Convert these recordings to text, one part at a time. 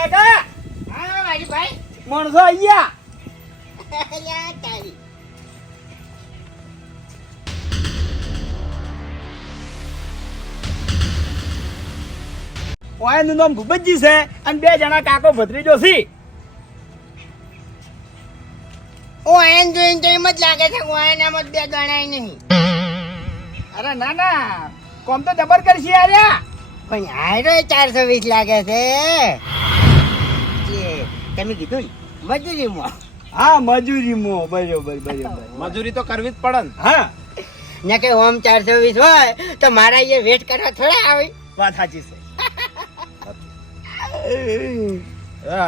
કાકા હા મારી ભાઈ માણસો અહીંયા યા તારી ઓયનું નામ ભૂપતજી છે અને 2 જણા કાકો ભત્રીજો છે. ઓ એન જોઈને તો એમ જ લાગે છે કે એનામાં બે ગણાય નહીં. અરે ના ના કોમ તો જબર કરશે આર્યા. પણ હારો 420 લાગે છે. જે તમે કીધું ને મજૂરીમાં. હા મજૂરીમાં બરોબર મજૂરી તો કરવી જ પડે ને. હા ને કે ઓમ 420 હોય તો મારા એ વેટ કરવા થોડા આવે. વાત સાચી છે.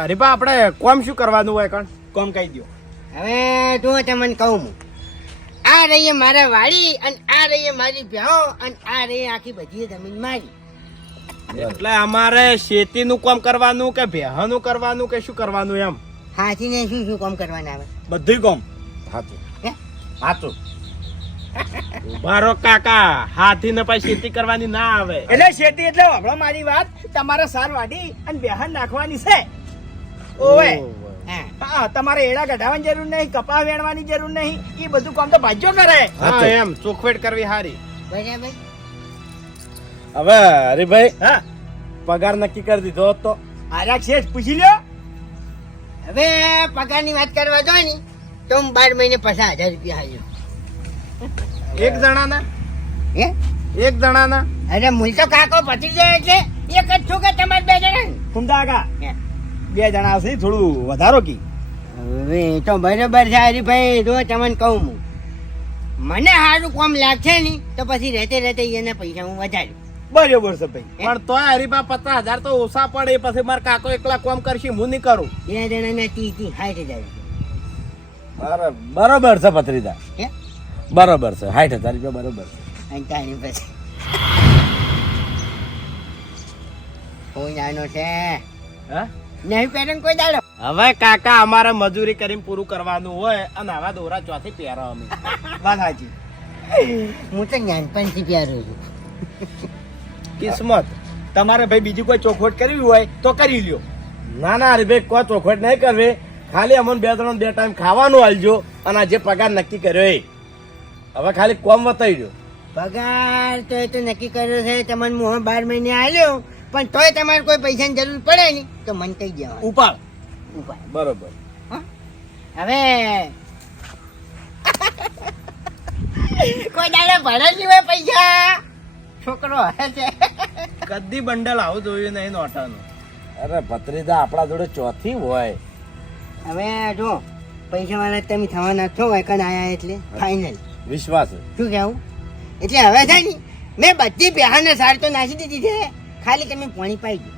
હરીભા આપણે કોમ શું કરવાનું હોય કણ? કોમ કહી દો. હવે જો તમને કહું હું આ રહી મારા વાડી અને આ રહી મારી ભેહો અને આ રહી આખી બધી જમીન મારી. એટલે અમારે ખેતીનું કામ કરવાનું કે ભેહાનું કરવાનું કે શું કરવાનું એમ? હાથીને શું શું કામ કરવાના આવે? બધું કોમ. હાચું હે? હાચું. ઉભારો કાકા, હાથીને પછી ખેતી કરવાની ના આવે. એટલે શેતી એટલે હમણાં મારી વાત તમારે સાર વાડી અને બેહન નાખવાની છે. ઓવે હા હા તમારે એડા કઢાવવાની જરૂર નહીં, કપા વેણવાની જરૂર નહીં, એ બધું કામ તો ભાજ્યો કરે. હા એમ ચોખવેટ કરવી હારી. બરાબર. હવે હરીભાઈ હા પગાર નક્કી કરી દીધો હોત તો? આર્યા શેઠ પૂછી લ્યો. હવે પગારની વાત કરવા જો ને તો હું 12 મહિને 50,000 રૂપિયા હાલ્યો. એક જણાના? હે? એક જણાના? અરે મૂલ તો કાકો પતી જાય એટલે એક જ છું કે તમારે 2 જણા? ફૂમતા કાકા હે. 2 જણા છે થોડું વધારો કી. હવે તો બરોબર છે હરીભાઈ. જો તમને કહું હું મને સારું કામ લાગશે ને તો પછી રહેતે એના પૈસા હું વધારું. બરોબર છે ભાઈ. પણ તોય હરીભા 50,000 તો ઓછા પડે. પછી મારા કાકો એકલા કામ કરશે, હું નહીં કરું. 2 જણાના 60,000 રૂપિયા. બરોબર છે ભત્રીજા, હે? બરોબર છે. 60,000 રૂપિયા બરોબર છે. અને તારી પછી કોઈ નાનો છે હા? નહીં પહેરે કોઈ દાડો. હવે કાકા અમારે મજૂરી કરીને પૂરું કરવાનું હોય અને આવા દોરા ચોથી પહેરો અમે. વાત સાચી. હું તો નાનપણથી પહેરું છું. કિસ્મત. તમારે ભાઈ બીજું કોઈ ચોખવટ કરવી હોય તો કરી લ્યો. ના ના હરીભાઈ કોઈ ચોખવટ નહીં કરવી. ખાલી અમને 2 જણ 2 ટાઈમ ખાવાનું આલજો અને આ જે પગાર નક્કી કર્યો એ હવે ખાલી કોમ બતાવી દો. પગાર તો એ તો નક્કી કર્યો છે તમને હું 12 મહિને આલ્યો પણ તોય તમારે કોઈ પૈસાની જરૂર પડે ને તો મને કહી દેવાનું. ઉપાડ. બરોબર. હવે કોઈ દાડો ભરેલી હોય પૈસા છોકરો હે છે. કદી બંડલ આવું જોયું નહીં નોટાનું. અરે ભત્રીજા આપણા જોડે ચોથી હોય. હવે જો પૈસા વાળા તમે થવાના છો એકન આયા એટલે ફાઇનલ વિશ્વાસ છે. શું કહેવું એટલે હવે છે ને મેં બધી બહારને સાર તો નાખી દીધી છે. ખાલી તમે પાણી પાઈ દો.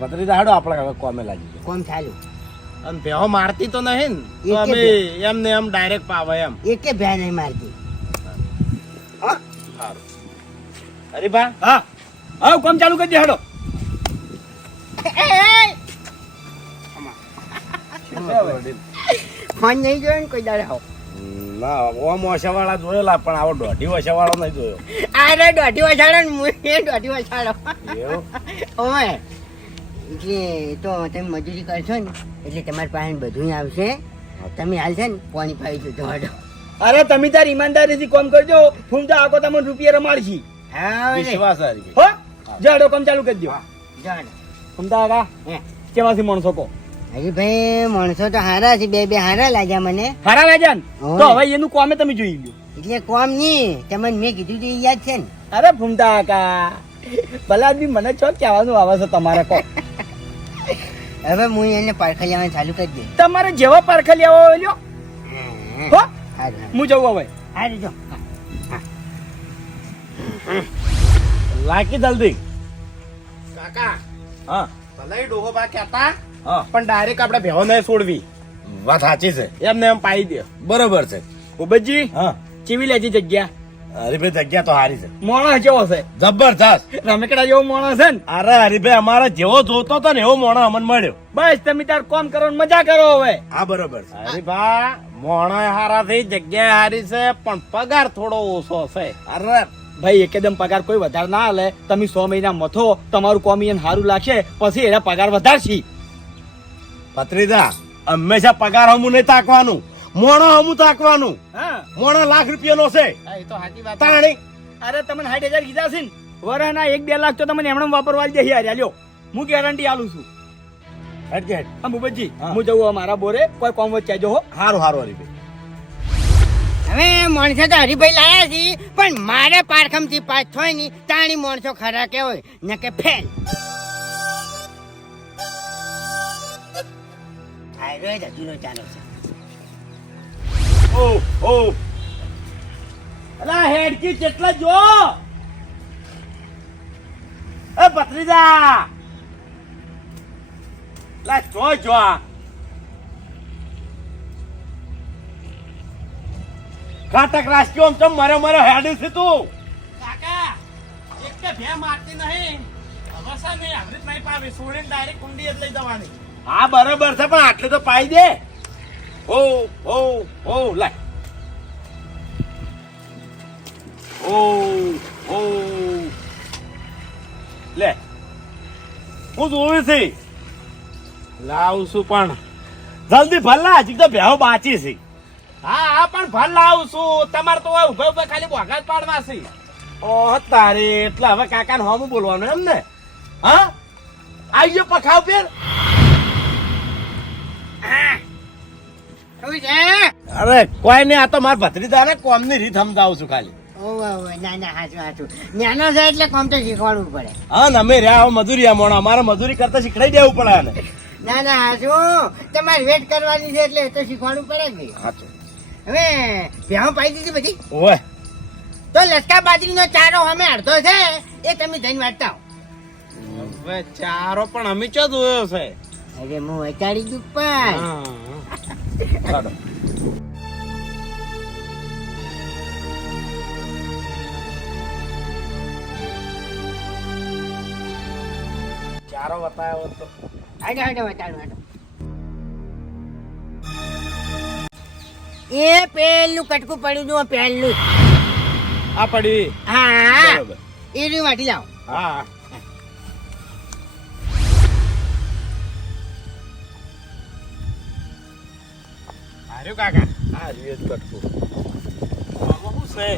ભત્રીજા હાડો આપણે હવે કોમે લાગી ગયો. કોમ ચાલુ. અને ભેહો મારતી તો નહીં ને તો એકે અમે બે. એમને એમ ડાયરેક્ટ પાવે એમ. એકે ભે નહીં મારતી. સારું. હરીભા હા હા કામ ચાલુ કરી દે હેડો. ફોન નહીં જોયો ને કોઈ દાડે આવો. ના ઓમ ઓછાવાળા જોયેલા પણ આવો 1.5 ઓછાવાળો નહીં જોયો. આરે 1.5 વસાડો ને હું 1.5 વસાડો. એવું? ઓય એટલે તો તમે મજૂરી કરશો ને એટલે તમારી પાસે બધું આવશે. તમે હાલ છે ને પાણી પાઈ દો દોડો. અરે તમે તાર ઈમાનદારીથી કામ કરજો. ફૂમતા આખો તમને રૂપિયા રમાડશી. હા વિશ્વાસ છે હરીભાઈ. હો જો હેડો કામ ચાલુ કરી દો. દોડો. ફૂમતા કાકા હે કેવાથી માણસો કો હજી ભાઈ માણસો તો હારા છે. બે હારા લાગ્યા મને. હારા લાગ્યા ને હા. તો હવે એનું કોમે તમે જોઈ લ્યો. એટલે કોમ નહીં તમને મેં કીધું તો એ યાદ છે ને. અરે ફૂમતા કાકા ભલા બી મને ચો કહેવાનું આવે છે તમારે કો. હવે હું એને પારખા લેવાનું ચાલુ કરી દે. તમારે જેવા પારખા લેવા હોય લ્યો. હો હારું હું જવું હવે. હારું જો. લાકી જલ્દી. કાકા હા ભલે ડોહો બા કહેતા હા પણ ડાયરેક્ટ આપણે ભેહો નહીં છોડવી. વાત સાચી છે. એમને એમ પાઈ દે. બરોબર છે. ઉબજી હા ચીવી લેજી જગ્યા. હરીભાઈ જગ્યા તો હારી છે. મોણસ જેવો છે. જબરજસ્ત. રમેકડા જેવો માણસ છે ને. અરે હરીભાઈ અમારે જેવો જોતો હતો ને એવો મોણો અમને મળ્યો. બસ તમે તાર કોમ કરો ને મજા કરો હવે. હા બરોબર છે. હરીભા મોણો હારા થઈ, જગ્યા હારી છે પણ પગાર થોડો ઓછો છે. અરે ભાઈ એકદમ પગાર કોઈ વધારે ના હાલે. તમે 100 મહિના મથો, તમારું કોમ એને સારું લાગશે, પછી એના પગાર વધારશી. ભત્રીજા હંમેશા પગાર હમું નહીં તાકવાનું, મોણો હમું તાકવાનું. હા મોણો લાખ રૂપિયાનો છે હા, એ તો સાચી વાત. તાણી. અરે તમને 60,000 કીધા છે ને, વરાના 1-2 લાખ તો તમને એમણે વાપરવા જ દે લ્યો. હું ગેરંટી આલું છું. હેડ કે હેડ. હા ભૂપતજી, હા. હું જવું મારા બોરે, કોઈ કોમ વચ્ચે આવજો હો. હારું હારું હરીભાઈ. હવે માણસો તો હરિભાઈ લાયા છે, પણ મારે પારખમથી પાસ થાય ની તાણી માણસો ખરા કે હોય ને કે ફેલ. હાયરો જ હજુનો ચાલો છે. ઓ ઓ અલા હેડકી કેટલા જો. એ ભત્રીજા લા જો આ ઘાટક રાષ્ટ્રીય ચમ મરે હેડી છે તું. કાકા એક કે ભે મારતી નહીં, અવસા નહીં આવૃત નહીં પાવી, સોડીને ડાયરેક્ટ કુંડી જ લઈ જવાની. હા બરોબર છે, પણ આટલે તો પાઈ દે. ઓ ઓ ઓ લા ઓ ઓ લે હું જોયું છે. લાવું છું પણ. જલ્દી ભલ્લા હજી તો ભેહો બાચી છે. હા હા પણ ભલ લાવું છું. તમારે તો ઉભા ઉભા ખાલી બોગા જ પાડવા છે. ઓહ તારે એટલે હવે કાકાને હોમું બોલવાનું એમ ને? હા આઈ ગયો પખાવ પેર. શું છે? અરે કોઈ નહીં, આ તો મારા ભત્રીજાને કોમની રીત સમજાવું છું ખાલી. ઓવે ના ના હાચું હાચું. નાનો છે એટલે કોમ તો શીખવાડવું પડે. હા ને અમે રહ્યા મજૂરી મોણા, અમારે મજૂરી કરતા શીખડાઈ દેવું પડે આને. ના ના હાચું, તમારે વેટ કરવાની છે એટલે એ તો શીખવાડવું પડે જ. સાચું. હવે ભેહો પાઈ દીધી બધી, ઓય તો લસકા બાજરીનો ચારો અમે અડધો છે એ તમે જઈને વાટતા આવો. હવે ચારો પણ અમે ચો જોયો છે. અરે હું વચાડી દઉં પણ ચાલો. ચારો બતાવ્યો તો. હાડો હાડો વચાડું હાડો. એ પેલું કટકું પડ્યું હતું, પહેલું જ. આ પડી. હા બરોબર. એ રહ્યું વાટી લાવો. હા હાર્યું કાકા. હા રીત કટકું. આમાં શું છે?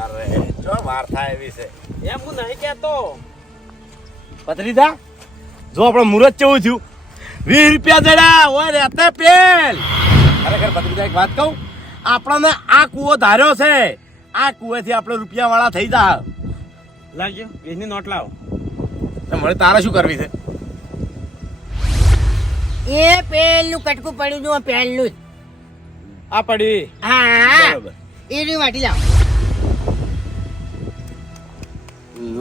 અરે જો વાર થાય એવી છે. એમ હું નહીં કહેતો. ભત્રીજા જો આપણે મુહૂર્ત કેવું થયું, 20 રૂપિયા જડ્યા ઓય રહેતે પેલ. ખરેખર ભત્રીજા એક વાત કહું, આપણને આ કૂવો ધાર્યો છે, આ કૂવેથી આપણે રૂપિયા વાળા થઈ જા. લાવજો 20 ની નોટ લાવો. મળે તારે શું કરવી છે? એ પેલું કટકું પડ્યું હતું, પહેલું જ. આ પડી. હા બરોબર. એ રહ્યું વાટી લાવો.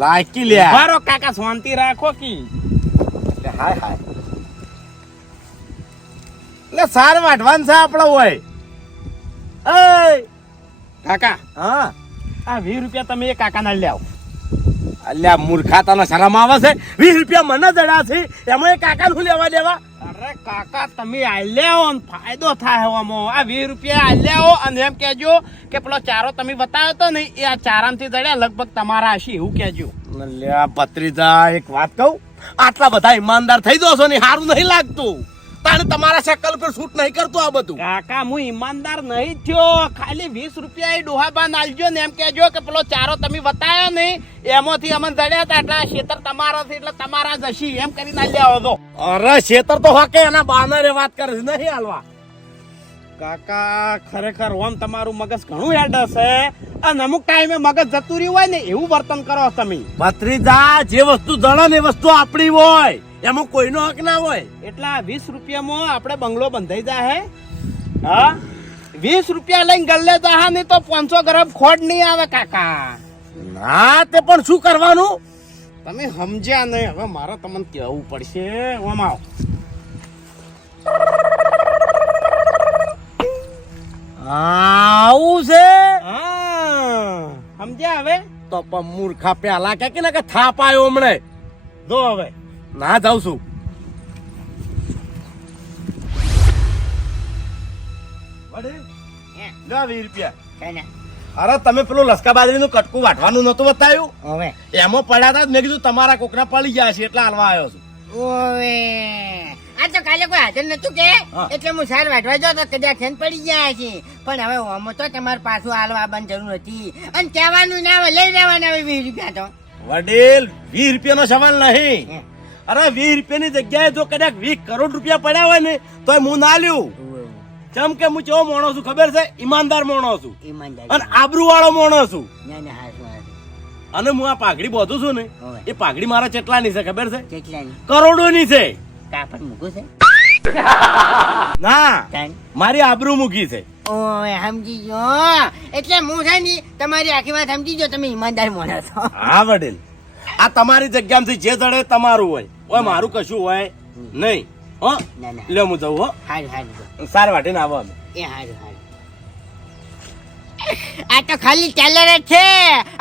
લાયકી લ્યા. બારો કાકા શાંતિ રાખો કી. હાય હાય એટલે સાર વાટવાન છે આપણો હોય. એ કાકા હા આ 20 રૂપિયા તમે એ કાકા ના લ્યાવો. અલ્યા મૂર્ખા તને શરમ આવે છે? 20 રૂપિયા મને જડ્યા છે, એમાં એ કાકા નું લેવા દેવા. અરે કાકા તમે આલ્યાવો ને ફાયદો થાય આમાં. આ 20 રૂપિયા આલ્યાવો અને એમ કહેજો કે પેલો ચારો તમે બતાવ્યો તો ને એ આ ચારામથી જડ્યા લગભગ તમારા હશે એવું કહેજો. અલ્યા ભત્રીજા એક વાત કહું, આટલા બધા ઈમાનદાર થઈ જશો ને સારું નહીં લાગતું. તાણે તમારા શકલ પર શૂટ નહીં કરતું આ બધું. કાકા હું ઈમાનદાર નહીં થયો. ખાલી 20 રૂપિયા એ ડોહાબા નાલજો ને એમ કહેજો કે પેલો ચારો તમે બતાવ્યો ને એમાંથી અમને જડ્યા હતા એટલે આ ખેતર તમારા છે એટલે તમારા જ હશે એમ કરીને આલ્યા હતો. અરે શેતર તો હોકે એના બાનરે વાત કરે છે, નહીં હાલવા. કાકા ખરેખર ઓમ તમારું મગજ ઘણું હેડ હશે અને અમુક ટાઈમે મગજ જતું રહ્યું હોય ને એવું વર્તન કરો તમે. ભત્રીજા જે વસ્તુ જળે ને એ વસ્તુ આપણી હોય, એમાં કોઈનો હક ના હોય. એટલા 20 રૂપિયામાં આપણે બંગલો બંધાઈ જાય. હા 20 રૂપિયા લઈને ગલ્લે જા ને તો 500 ગ્રામ ખોટ નહીં આવે કાકા. ના તે પણ શું કરવાનું? તમે સમજ્યા નહીં. હવે મારે તમને કહેવું પડશે. ઓમ આવો. આવું છે હા સમજ્યા હવે? તો પણ મૂર્ખા પેલા કે ને કે થાપ આવ્યો હમણે. જો હવે ના જાઉં છું. હે, લા 20 રૂપિયા. છે ને? અરે તમે પેલું લસકા બાજરીનું કટકું વાટવાનું નતું બતાવ્યું ઓવે એમાં પડ્યા હતા જ. મેં કીધું તમારા કોકના પડી ગયા છે એટલે હાલવા આવ્યો છું. ઓવે આ તો કાલે કોઈ હાજર નતું કે હા. એટલે હું સાર વાટવા જો તો કદાચ છેન પડી ગયા છે પણ હવે ઓમો તો તમારે પાછું હાલવા આવવાની જરૂર હતી અને કહેવાનું ના આવે લઈ લેવાના હવે 20 રૂપિયા તો વડીલ 20 રૂપિયાનો સવાલ નહીં. હે. અરે 20 રૂપિયાની જગ્યાએ જો કદાચ 20 કરોડ રૂપિયા પડ્યા હોય ને તો હું ના લ્યું. જેમ કે હું કેવો માણસ છું ખબર છે? ઈમાનદાર માણસ છું ઈમાનદાર અને આબરૂ વાળો માણસ છું. ના ના હારું હારું અને હું આ પાઘડી બોધું છું ને ઓવે. એ પાઘડી મારા કેટલાની છે ખબર છે? કેટલાની કરોડોની છે. કાપડ મૂકું છે ના તાન મારી આબરૂ મૂકી છે. ઓય સમજી ગયો એટલે હું છે ને તમારી આખી વાત સમજી ગયો તમે ઈમાનદાર માણસ છો હા વડીલ, આ તમારી જગ્યામાંથી જે જડે તમારું હોય ઓય મારું કશું હોય નહીં. હો ના ના લે હું જઉં. હો હારું હારું સાર વાટીને આવો અમે. એ હારું હારું આ તો ખાલી ટેલર જ છે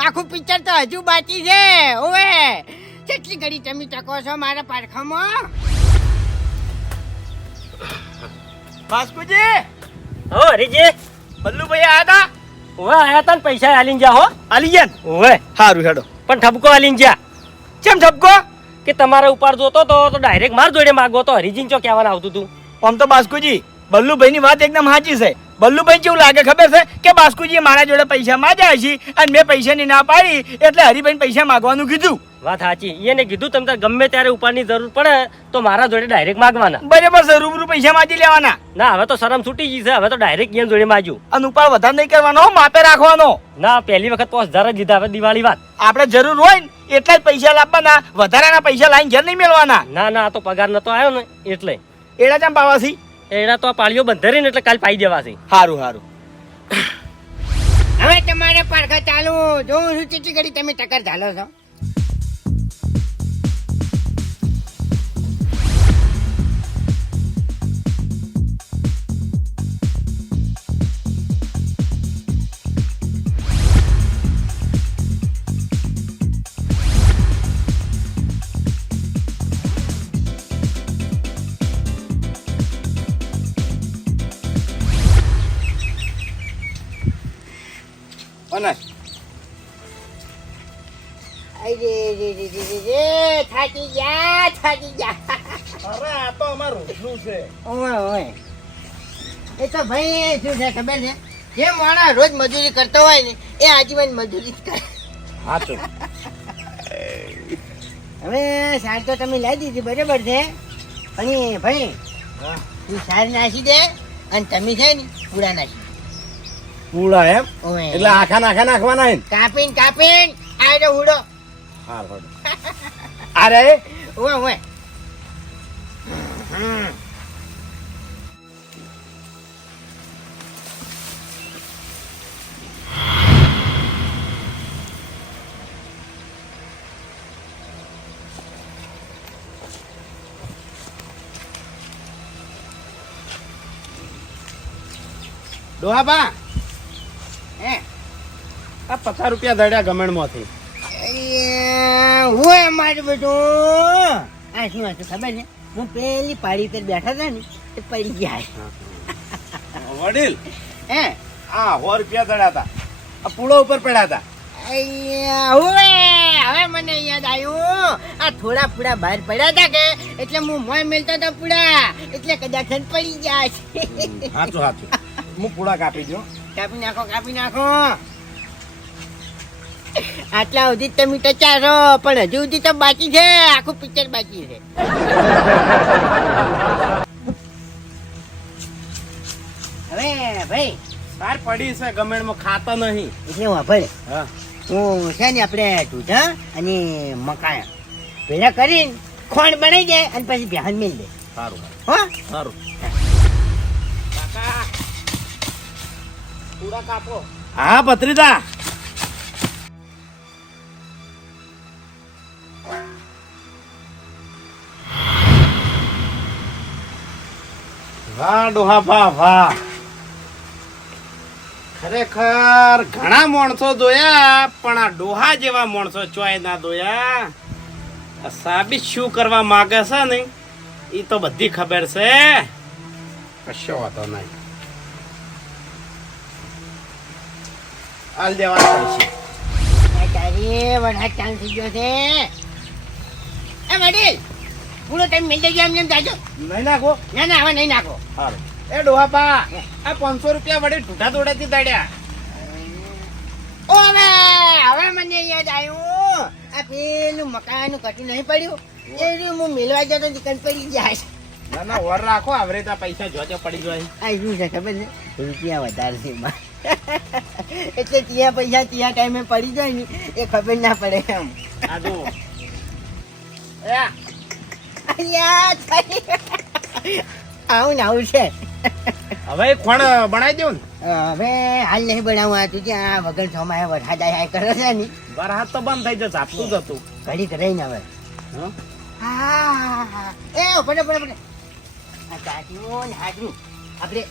આખું પિક્ચર તો હજુ બાકી છે ઓવે કેટલી ઘડી તમે ટકો છો મારા પારખામાં બાસ્કુજી હો હરીજી બલ્લુભાઈ આયા હતા ઓવે આયા તા ને પૈસા આલીને જા હો આલી ગયા ને? ઓવે હારું હેડો પણ ઠપકો આલીને જા ચેમ ઠપકો કે તમારા ઉપર જોતો તો ડાયરેક્ટ માર જોડે માગો તો હરીજીને ચો કહેવાનું આવતું તું આમ તો બાસ્કુજી બલ્લુભાઈની વાત એકદમ સાચી છે. બલ્લુભાઈ કેવું લાગે ખબર છે કે બાસ્કુજીએ મારા જોડે પૈસા માંગ્યા છે અને મેં પૈસાની ના પાડી એટલે હરિભાઈને પૈસા માંગવાનું કીધું. વાત સાચી એને કીધું તમે તાર ગમે ત્યારે ઉપાડની જરૂર પડે તો મારા જોડે ડાયરેક્ટ માગવાના. બરાબર છે, રૂબરૂ પૈસા માંગી લેવાના ના હવે તો શરમ છૂટી ગઈ છે, હવે તો ડાયરેક્ટ એમ જોડે માગ્યું. અને ઉપાડ વધારે નહીં કરવાનો, માપે રાખવાનો. ના પહેલી વખત 5000 જ દીધા, હવે દિવાળી વાત. આપણે જરૂર હોય ને એટલા જ પૈસા લાવવાના, વધારાના પૈસા લાઈને ઘેર નહીં મેળવાના. ના ના આ તો પગાર નતો આવ્યો ને એટલે એડા ચમ પાવાસી એના તો આ પાળીઓ બંધારી ને એટલે કાલ પાઈ દેવાશે. હારું હારું. હવે તમારે પારખા ચાલુ જોઉં છું કેટલી ઘડી તમે ટક્કર ઝાલો છો અને થાકી ગયા અરે આ તો અમારું રોજનું છે. ઓય ઓય એ તો ભાઈ શું છે ખબર છે જે માણસ રોજ મજૂરી કરતો હોય ને એ આજીવન મજૂરી જ કરે. સાચું. હવે સાર તો તમે લાવી દીધી બરાબર છે પણ એ ભાઈ તું સાર નાખી દે અને તમે છે ને પૂડા નાખી પૂળા એમ ઓય એટલે આખા નાખવાના એમ. કાપીને આડો ઉડો હા હળો. અરે ઓય ઓય ડોહાબા હે આ 50 રૂપિયા દડ્યા ગમણમાંથી. હું મારું બધું આ શું હતું ખબર છે હું પેલી પાડી પર બેઠા હતા ને એ પડી ગયા વડીલ હે આ 100 રૂપિયા દડ્યા હતા, આ પૂળો ઉપર પડ્યા હતા. હવે મને યાદ આવ્યું આ થોડા પૂડા બહાર પડ્યા હતા કે એટલે હું મોય મેલતા હતા પૂડા એટલે કદાચ પડી ગયા છે સાચું સાચું. હું પૂળા કાપી દઉં. કાપી નાખો આટલા સુધી તમે ટચા છો પણ હજુ સુધી તો બાકી છે, આખું પિક્ચર બાકી છે. હવે ભાઈ તાર પડી છે ગમેણમાં ખાતા નહીં. એટલે વાપરે હા હું છે ને આપણે દૂધા અને મકાયા ભેળા કરીને ખોણ બનાવી દે અને પછી બેહન મેળ દે સારું હો સારું. કાકા પૂરા કાપો. હા ભત્રીજા. વાહ ડોહાબા વાહ, ખરેખર ઘણા માણસો જોયા પણ આ ડોહા જેવા માણસો ચોય ના જોયા. આ સાબિત શું કરવા માંગે છે ને એ તો બધી ખબર છે, કશો વાતો નહીં. હાલ દેવા પડશે. આ તારી વરસાદ ચાલુ થઈ ગયો છે. એ વડીલ, પૂરો ટાઈમ મિલ ગયો એમ જાજો. નહીં નાખો. ના ના હવે નહીં નાખો. હારું. એ ડોહાપા આ 500 રૂપિયા વડે ઢૂંઢા દોડેથી દડ્યા. ઓ હવે મને યાદ આવ્યું, આ પેલું મકાનનું કટું નહીં પડ્યું એ રહ્યું, હું મિલવા જતો દુકાન પડી જાય. ના ના ઓર રાખો, આવરે ત્યાં પૈસા જોતે પડી જાય. આ શું છે ખબર છે, રૂપિયા વધારે છે એમાં. એટલે ત્યાં પૈસા ત્યાં ટાઈમે પડી જાય ને એ ખબર ના પડે એમ. આ જો આવું ને આવું છે. હવે કોણ બનાવી દઉં ને હવે હાલ નહીં બનાવવા હતું, ત્યાં વગર સોમાય વરસાદ આયા કરે છે ને, વરસાદ તો બંધ થઈ જશે, આપતું જ હતું. ઘડી કરે ને હવે. હં? હા એ પડે પડે પડે. આ ચાટીઓ ને હાજરું આપણે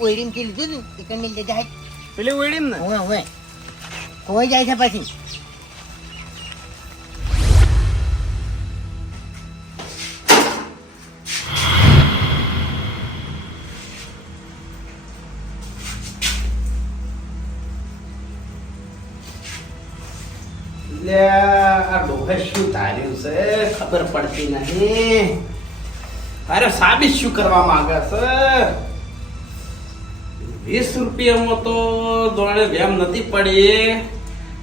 ઓઈડીમથી લીધું ને ચિકન મિલ જાય. પેલી ઉડી ને હવે હવે ખોઈ જાય છે પછી. લે આ ડોહે શું ધાર્યું છે ખબર પડતી નહીં. અરે સાબિત શું કરવા માંગે છે? 20 રૂપિયામાં તો દોડે વેમ નથી પડી,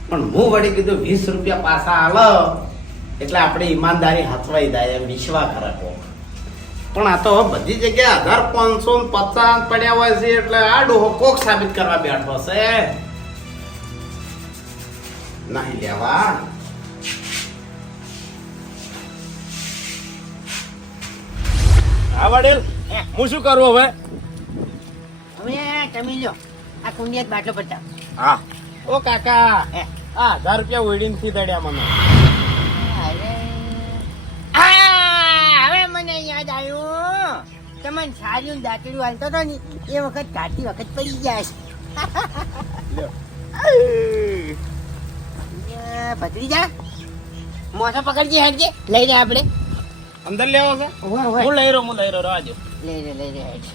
પણ હું વળી કીધું 20 રૂપિયા પાછા આલો એટલે આપણે ઈમાનદારી હચવાઈ જાય એમ વિશ્વાસ કરે કોક. પણ આ તો બધી જગ્યાએ 1550 પડ્યા હોય છે એટલે આ ડોહો કોક સાબિત કરવા બેઠો છે. નહીં લેવા. હા વડીલ, હું શું કરું હવે? હવે તમે લો આ કુંડિયાત બાટલો પડતા. હા ઓ કાકા, આ 1000 રૂપિયા ઉડીને થી દડ્યા મને. હવે મને યાદ આવ્યું, તમને સારું દાંતડું હાલતો હતો ને એ વખત કાઢતી વખત પડી જાય. ભત્રીજા મોસો પકડજે, હેડજે લઈ રે આપણે. અંદર લેવો છે? હું લઈ રહ્યો રાજો. લઈ રે હેડ.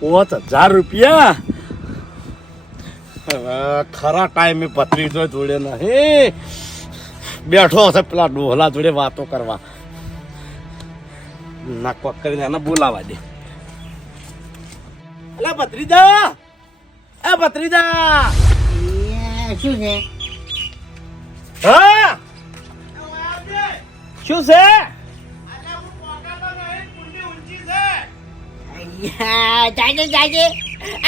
₹5000 ખરા ટાઈમે પત્રીજો જોડે નહીં બેઠો હશે પેલા ડોહલા જોડે વાતો કરવા. નાક કરીને એને બોલાવા દે. અલા ભત્રીજા, એ ભત્રીજા. શું છે? હા શું છે? જાજે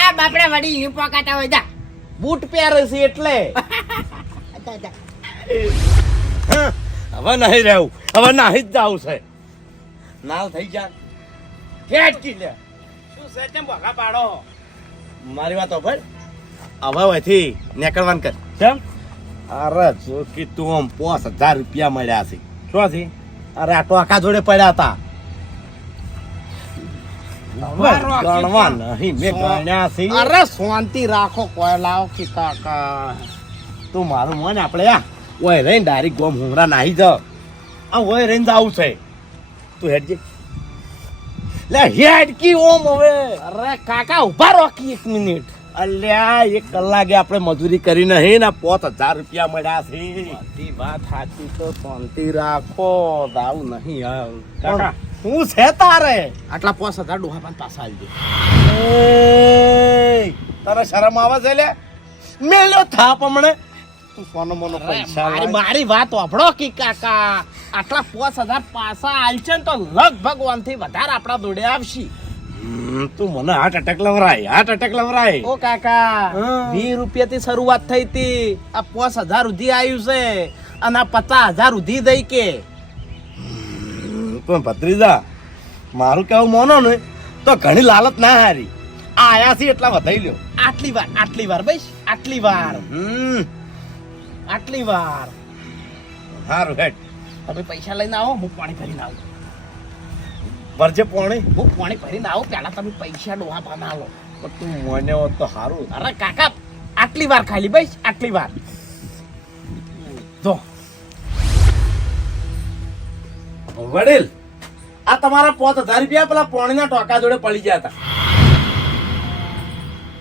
આ બાપડા વડી હું પોકાતા હોય. જા બૂટ પહેરે છે એટલે. હવે નહીં રહેવું, હવે નાહી જ જાવું છે. નાલ થઈ જા હેટકી લે. શું છે તેમ ભગા પાડો? મારી વાત ભાઈ, હવે હોયથી નીકળવાનું કર. કેમ? અરે જો કે તું આમ 5000 રૂપિયા મળ્યા છે. શું છે? અરે આ ટોકા જોડે પડ્યા હતા. ગણવા નહીં મેં ગણ્યા છે. અરે શાંતિ રાખો, કોઈ લાવો કે કાકા. તું મારું મન આપણે આ ઓય રહીને ડાયરેક્ટ ગોમ હુંગરા નાહી જાવ. આ ઓય રહીને જાવું છે. તું હેડજે લે હેડકી ઓમ હવે. અરે કાકા ઉભા રોકી 1 મિનિટ. અલ્યા 1 કલાકે આપણે મજૂરી કરી નહીં ને 5000 રૂપિયા મળ્યા છે. બધી વાત સાચી તો શાંતિ રાખો, દાવું નહીં હાલ. કાકા શું છે તારે? આટલા 5000 ડોહા પણ પાછા આલજો. એ તારે શરમ આવે છે લે? મેલ્યો થાપ હમણે તું સોનો મોનો પૈસા મારી લાય. મારી વાત વાપરો કે કાકા, આટલા 5000 પાછા આલશે ને તો લગભગ 1 થી વધારે આપણા જોડે આવશે. તું મને હાર્ટ અટેક લવરાય. ઓ કાકા, હા. 20 રૂપિયાથી શરૂઆત થઈ હતી, આ 5000 સુધી આવ્યું છે અને આ 50000 સુધી દઈ કે. પણ ભત્રીજા મારું કેવું મોનો ને તો ઘણી લાલચ ના હારી. આ આયા છે એટલા વધાઈ લ્યો. આટલી વાર બસ, આટલી વાર. હારું હેડ તમે પૈસા લઈને આવો, હું પાણી ભરીને આવું. ભરજે પોણી. હું પાણી ભરીને આવું, પહેલા તમે પૈસા ડોહા પાના લો. પણ તું મોને હોત તો હારું. અરે કાકા, આટલી વાર ખાલી બસ, આટલી વાર. જો વડીલ આ તમારા 5000 રૂપિયા પેલા પોણીના ટોકા જોડે પડી ગયા હતા.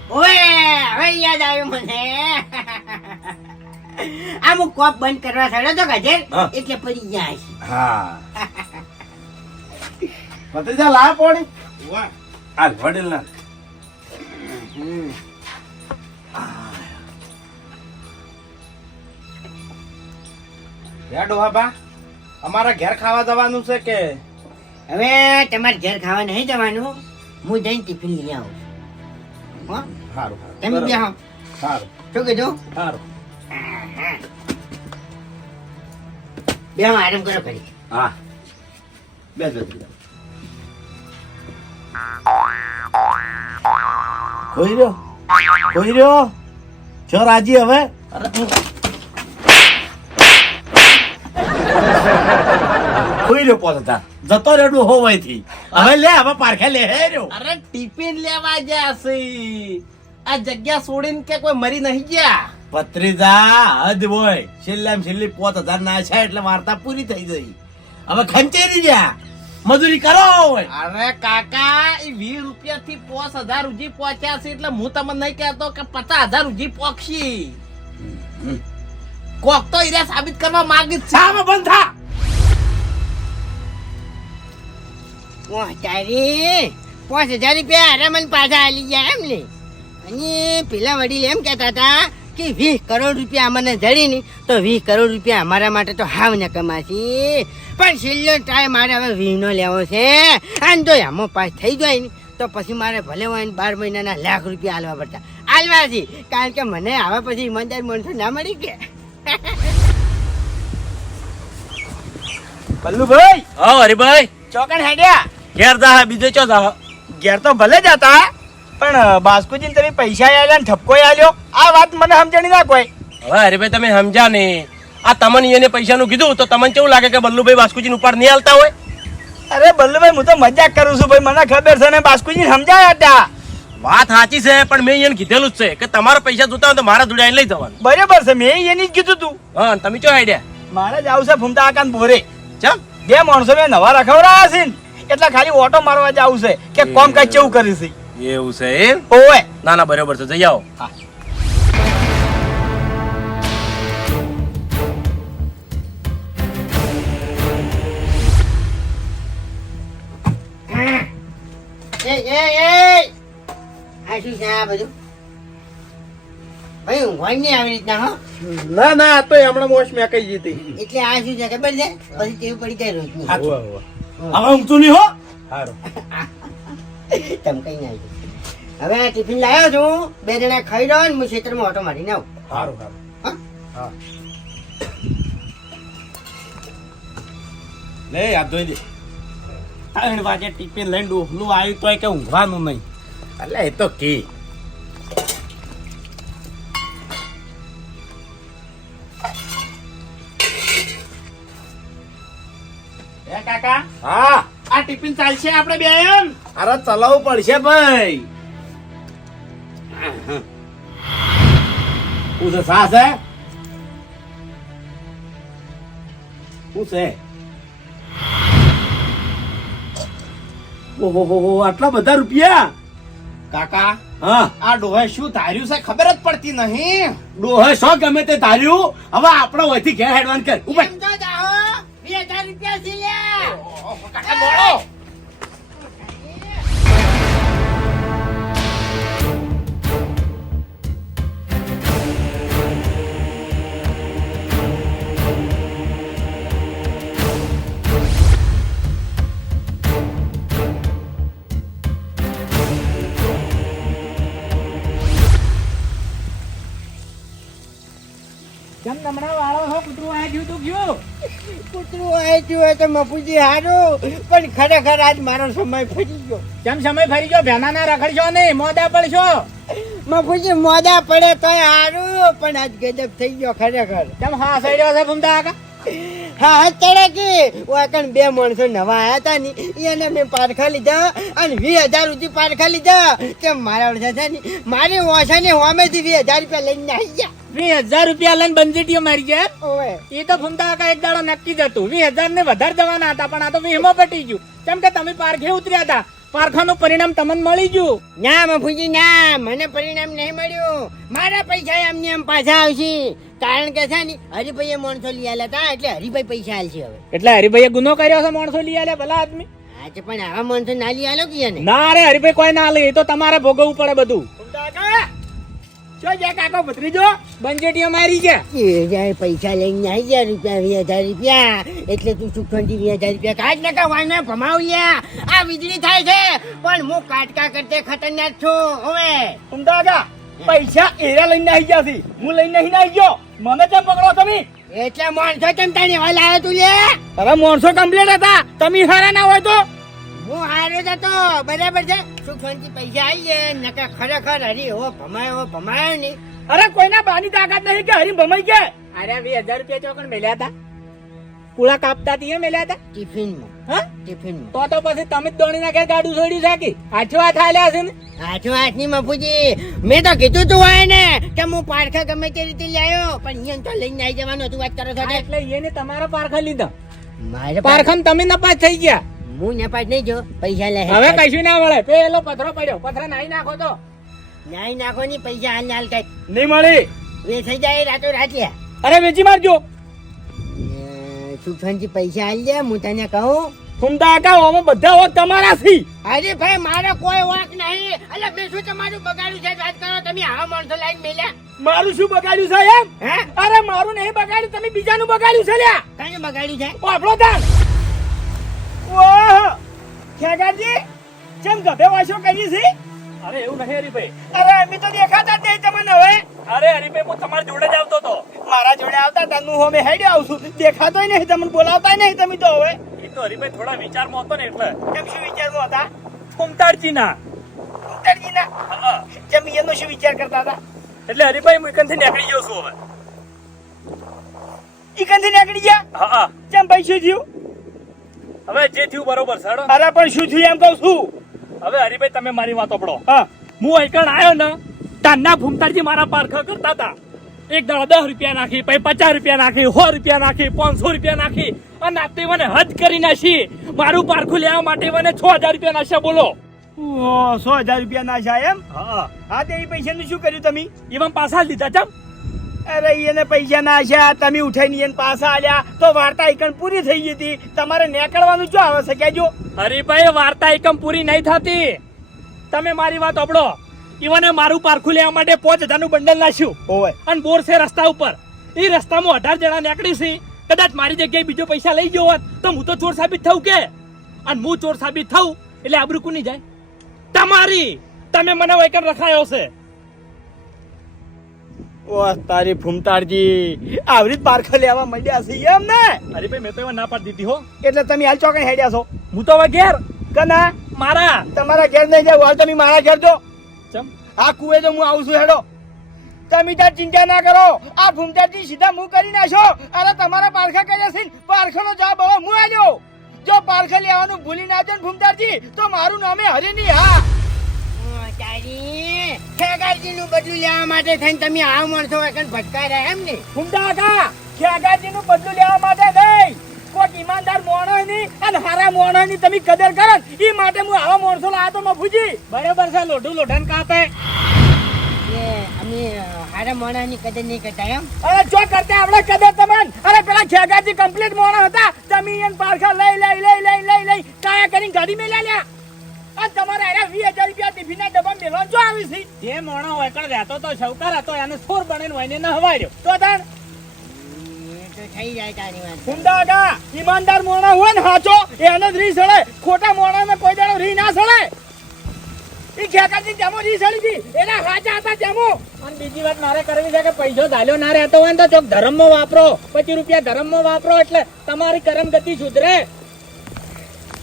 ઓએ હવે યાદ આવ્યું મને. આ હું કોપ બંધ કરવા સડ્યો તો ગજેર હા. એટલે પડી જાય. હા ભત્રીજા લાવ પોણી. આ વડીલ ના ડોહાબા અમારા ઘેર ખાવા જવાનું છે કે હવે તમારે ઘેર ખાવા નહીં જવાનું, હું જઈને ટિફિન લઈ આવું છું. હો? સારું તમે બેહો. સારું શું કીધું? સારું બેહો, આરામ કરો ખરી. હા બેસ ભત્રીજા. કોઈ રહ્યો છો રાજી હવે? કોઈ રહ્યો પોતા જતો રેડું હોવાયથી હવે લે હવે પારખે લે હે રહ્યો. અરે ટિફિન લેવા ગયા છે. આ જગ્યા છોડીને કે કોઈ મરી નહીં ગયા. પત્રીજા હદ હોય છેલ્લામાં છેલ્લી 5000 ના છે એટલે વાર્તા પૂરી થઈ ગઈ. હવે ખંચેરી ગયા મજૂરી કરો હોય. અરે કાકા એ 20 રૂપિયા થી 5000 સુધી પહોંચ્યા છે એટલે હું તમને નહીં કહેતો કે 50000 સુધી પહોંચી. કોક તો ઈરા સાબિત કરવા માંગી જ છે. સામે બંધ થા. ઓહ, તારી 5000 રૂપિયા આરામન પાછા આલી ગયા એમ ને. અને પેલા વડીલ એમ કહેતા હતા કે 20 કરોડ રૂપિયા અમને જડી નહીં તો 20 કરોડ રૂપિયા અમારા માટે તો હાવ ન કમાશી. પણ છેલ્લો ટ્રાય મારે હવે 20 નો લેવો છે. અને જો આમાં પાસ થઈ જાય ને તો પછી મારે ભલે હોય ને 12 મહિનાના લાખ રૂપિયા આલવા પડતા. આલવા છે કારણ કે મને હવે પછી ઈમાનદાર માણસો ના મળી ગયા. બલ્લુભાઈ હા હરીભાઈ ચોકણ હેડ્યા. ઘેર જા બીજો ચો જા. ઘેર તો ભલે જ હતા પણ બાસ્કુજી તમે પૈસા આલ્યા ને ઠપકો આલ્યો આ વાત મને સમજણી ના કોઈ. હવે હરીભાઈ તમે સમજ્યા ને આ તમને એને પૈસાનું કીધું તો તમને કેવું લાગે કે બલ્લુભાઈ બાસ્કુજીને ઉપર નહીં હાલતા હોય? અરે બલ્લુભાઈ હું તો મજાક કરું છું ભાઈ, મને ખબર છે ને બાસ્કુજી સમજાયા હતા. વાત સાચી છે પણ મેં એને કીધેલું જ છે કે તમારા પૈસા જોતા હોય તો મારા જોડે આઈને લઈ જવાનું. બરાબર છે, મેં એની જ કીધું તું. હા અને તમે ચો આઈડિયા મારે જ આવશે ફૂમતા આકાન બોરે. ચમ 2 માણસો મેં નવા રખવડાયા છે ને એટલે ખાલી ઓટો મારવા જ આવશે કે કોમ કાજ કેવું કરી છે. એવું છે એમ? ઓય ના ના બરાબર છે જઈ આવો. આ શું છે આ બધું? ભાઈ ઊંઘવાની નહીં આવી રીતના. હો ના ના આ તો હમણાં મોશ મેં કહી દીધી. એટલે આ શું છે ખબર છે? પછી ટેવ પડી જાય રોજની. હવે ઊંઘતું નહીં હો. તમ કઈ ના આવી. હવે આ ટિફિન લાવ્યો છું, 2 જણા ખાઈ રહ્યો ને હું ખેતરમાં ઓટો મારીને આવું. સારું હા? લે હાથ ધોઈ દે. 3 વાગે ટિફિન લઈને ડોહલું આવ્યું તોય કે ઊંઘવાનું નહીં. એટલે એ તો કી એ કાકા હા આ ટિફિન ચાલશે આપણે બે એમ? અરે ચલાવવું પડશે ભાઈ. શું છે સાસ હે? શું છે? ઓહો આટલા બધા રૂપિયા. કાકા હા આ ડોહે શું ધાર્યું છે ખબર જ પડતી નહીં. ડોહે શો ગમે તે ધાર્યું. હવે આપણે ઓયથી ઘેર હેડવાન કર. ઉભા. એમ તો જાઓ, 2000 રૂપિયા છે લે. કાકા બોલો. કૂતરું આવી ગયું હોય તો મફુજી હારું, પણ ખરેખર આજ મારો સમય ફરી ગયો. કેમ સમય ફરી ગયો? ભેના ના રખડશો નહીં, મોદા પડશો. મફુજી મોડા પડે તોય હારું, પણ આજ ગજબ થઈ ગયો ખરેખર. કેમ હા સઈ રહ્યો છે ફૂમતા આકા? હા હા ચડે કે વાકણ 2 માણસો નવા આયા હતા ને એને મેં પારખા લીધા અને 20000 સુધી પારખા લીધા કે મારા વર્ષે છે ને મારી ઓછાની હોમેથી 20000 રૂપિયા લઈને આવી ગયા. 20,000 રૂપિયા લઈને બંજીટીઓ મારી ગયા ઓવે એ તો ફૂમતા કાકા એક દાડો નક્કી જ હતું 20,000 ને વધારે દેવાના હતા પણ આ તો 20 માં પટી ગયું કેમ કે તમે પારખે ઉતર્યા હતા પારખાનું પરિણામ તમને મળી ગયું ના મફુજી ના મને પરિણામ નહીં મળ્યું મારા પૈસા એમને એમ પાછા આવશે કારણ કે છે ને હરિભાઈએ માણસો લઈ આલ્યા હતા એટલે હરિભાઈ પૈસા આલશે હવે એટલે હરિભાઈએ ગુનો કર્યો છે માણસો લઈ આલે ભલા આદમી આજે પણ આવા માણસો ના લઈ આલો કે ને ના રે હરિભાઈ કોઈ ના લે એ તો તમારે ભોગવવું પડે બધું બંજેટીઓ મારી છે 20,000 પૈસા લઈને આવી ગયા રૂપિયા 20,000 એટલે તું સુખવંતી 20,000 કાઢ ને વાને ભમાવ લ્યા આ વીજળી થાય છે પણ હું કાટકા કરતે ખતરનાક છું હવે ફૂમતા પૈસા એરા લઈને આવી ગયા છે હું લઈને નહીં આવી ગયો મને કેમ પકડો તમે એટલે માણસો કેમ તને હવે લાવ્યો તું લે અરે માણસો કમ્પ્લીટ હતા તમે હારા ના હોય તો હું હારો જ હતો બરાબર છે સુખવંતી પૈસા આવી જાય નકા ખરેખર હરી હો ભમાયો નહીં અરે કોઈના બાની તાકાત નહીં કે હરી ભમાઈ ગયા અરે 20,000 રૂપિયા ચોકન મેલ્યા હતા પૂળા કાપતા તી મેલ્યા હતા ટિફિનમાં હા ટિફિનમાં તો પછી તમે જ દોડી નાખે ગાડું છોડ્યું છે કે આછો હાથ હાલ્યા છે ને હાથો હાથની મફુજી મેં તો કીધું તું હોય ને કે હું પારખા ગમે તે રીતે લાયો પણ અહીંયા તો લઈને આવી જવાનું તું વાત કરો છો હા, એટલે એને તમારા પારખા લીધા મારે પારખામ તમે નપાસ થઈ ગયા હું નપાસ નહીં જો પૈસા લે હવે કશું ના મળે પેલો પથરો પડ્યો પથરા નાઈ નાખો તો નાઈ નાખો ની પૈસા હાલ હાલ કઈ નહીં મળી વેચાઈ જાય રાતો રાત લે અરે વેચી મારજો સુખવંતી પૈસા હાલ દે હું તને કહું ફૂમતા કાકા ઓમાં બધા હોત તમારા છે અરે ભાઈ મારો કોઈ વાંક નહીં અલે મેં શું તમારું બગાડ્યું છે વાત કરો તમે આવા માણસો લાઈન મેલ્યા મારું શું બગાડ્યું છે એમ હે અરે મારું નહીં બગાડ્યું તમે બીજાનું બગાડ્યું છે લ્યા કઈ બગાડ્યું છે આપણો તાન ઓહ ખેગાજી કેમ ગભે વાસો કરી છે અરે એવું નહીં હરીભાઈ અરે અમે તો દેખાતા જ નહીં તમને હવે અરે હરીભાઈ હું તમારી જોડે જ આવતો તો મારા જોડે આવતા તા હું હવે હેડે આવશું દેખાતોય નહીં તમને બોલાવતાય નહીં તમે તો હવે એ તો હરીભાઈ થોડા વિચારમાં હતો ને એટલે કેમ શું વિચારમાં હતા ફૂમતાડજીના જેમ એનો શું વિચાર કરતા હતા એટલે હરીભાઈ હું એકંથી નીકળી ગયો છું હવે એકંથી નીકળી ગયા હા કેમ ભાઈ શું થયું હવે જે થયું બરોબર સર અરે પણ શું થયું એમ કહું છું હવે હરીભાઈ તમે મારી વાત સાંભળો હા હું એકણ આવ્યો ને તાના ફૂમતાડજી મારા પારખા કરતા હતા એક દાડો 10 રૂપિયા નાખી પછી 50 રૂપિયા નાખી 100 રૂપિયા નાખી 500 રૂપિયા નાખી અને આપતે મને હદ કરી નાખી મારું પારખું લેવા માટે મને 6,000 રૂપિયા નાખ્યા બોલો 6,000 રૂપિયા નાખ્યા એમ હા તે એ પૈસાનું શું કર્યું તમે એમાં પાછા લીધા ચમ અરે એને પૈસા નાખ્યા તમે ઉઠાઈને એને પાછા આલ્યા તો વાર્તા એકમ પૂરી થઈ ગઈ હતી તમારે નીકળવાનું શું આવે છે કેજો અરે ભાઈ વાર્તા એકમ પૂરી નહીં થતી તમે મારી વાત સાંભળો ઈવને મારું પારખું લેવા માટે 5,000 નું બંડલ નાખ્યું ઓય અને બોર છે રસ્તા ઉપર એ રસ્તામાં 18 જણા નીકળી છે કદાચ મારી જગ્યાએ બીજો પૈસા લઈ ગયો હોત તો હું તો ચોર સાબિત થઉં કે અને હું ચોર સાબિત થઉં એટલે આબરૂ કોની જાય તમારી તમે મને વૈકન રખાયો છે ઓ તારી ફૂમતાડજી આવરી પારખા લેવા માંડ્યા છે એમ ને અરે ભાઈ મેં તો એમાં ના પાડી દીધી હો એટલે તમે હાલ ચોકને હેડ્યા છો હું તો હવે ઘેર કના મારા તમારા ઘેર નહીં જાવ હાલ તમે મારા ઘેર જો ચમ આ કુએ તો હું આવું છું હેડો તમે તાર ચિંતા ના કરો આ ફૂમતાડજી સીધા મું કરી નાખો અરે તમારા પારખા કર્યા છે પારખાનો જવાબ હવે હું આલ્યો જો પારખા લેવાનું ભૂલી ના જાય ફૂમતાડજી તો મારું નામે હરી નહીં હા તારી ખેગાજીનું બદલું લેવા માટે થઈને તમે આ માણસો એકન ભટકાઈ રહ્યા એમ ને ફૂમતા કાકા ખેગાજીનું બદલું લેવા માટે નહીં કોઈ ઈમાનદાર માણસ ની અને હારા માણસ ની તમે કદર કરો એ માટે હું આવા માણસો લાવ્યો તો મફુજી બરાબર છે લોઢું લોઢન કાપે અમે હારા માણસની કદર નહીં કરતા એમ અરે જો કરતા આપણે કદર તમને અરે પેલા ખેગાજી કમ્પ્લીટ માણસ હતા તમે એને પારખા લઈ કાયા કરીને ગાડી મેં લ્યા આ તમારે અરે 20,000 રૂપિયા ટિફિનના ડબ્બા મેલવા જો આવી છે જે મોણો હોય કણ રહેતો તો શૌકાર હતો એને સોર બનીને વઈને ન હવાર્યો તો તાણ થઈ જાય તારી વાત ફૂમતા કાકા ઈમાનદાર મોણો હોય ને હાચો એને જ રી સળે ખોટા મોણાને કોઈ દાડો રી ના સળે ઈ ખેકાજી જેમો રી સળી હતી એના હાચા હતા જેમો અને બીજી વાત મારે કરવી છે કે પૈસો ધાલ્યો ના રહેતો હોય ને તો ચોક ધર્મમાં વાપરો 25 રૂપિયા ધર્મમાં વાપરો એટલે તમારી કરમ ગતિ સુધરે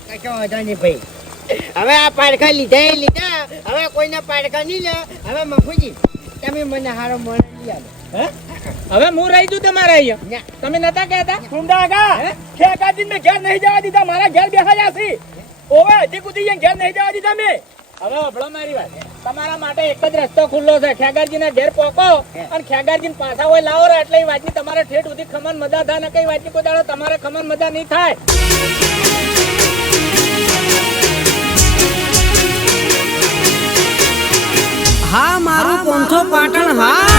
કશો વાંધો નહીં ભાઈ હવે આ પાડખા લીધા હવે કોઈના પાડખા નહીં લે હવે મફુજી તમે મને હારો મોણ લઈ આલો હવે હું રહી દઉં તમારે અહીંયા તમે નતા કહેતા ફૂમતા કાકા ખેકાજી મેં ઘેર નહીં જવા દીધા મારા ઘેર બેહાયા છે ઓવે હજી કુદી ઘેર નહીં જવા દીધા મેં હવે હભળો મારી વાત. તમારા માટે એક જ રસ્તો ખુલ્લો છે. ખેગારજીના ઘેર પોકો અને ખેગારજીને પાછા હોય લાવો રે એટલે એ વાતની તમારે ઠેઠ સુધી ખમણ મજા થાય ને કઈ વાતની કોઈ દાડો તમારે ખમણ મજા નહીં થાય. હા મારું પોંથો પાટણ હા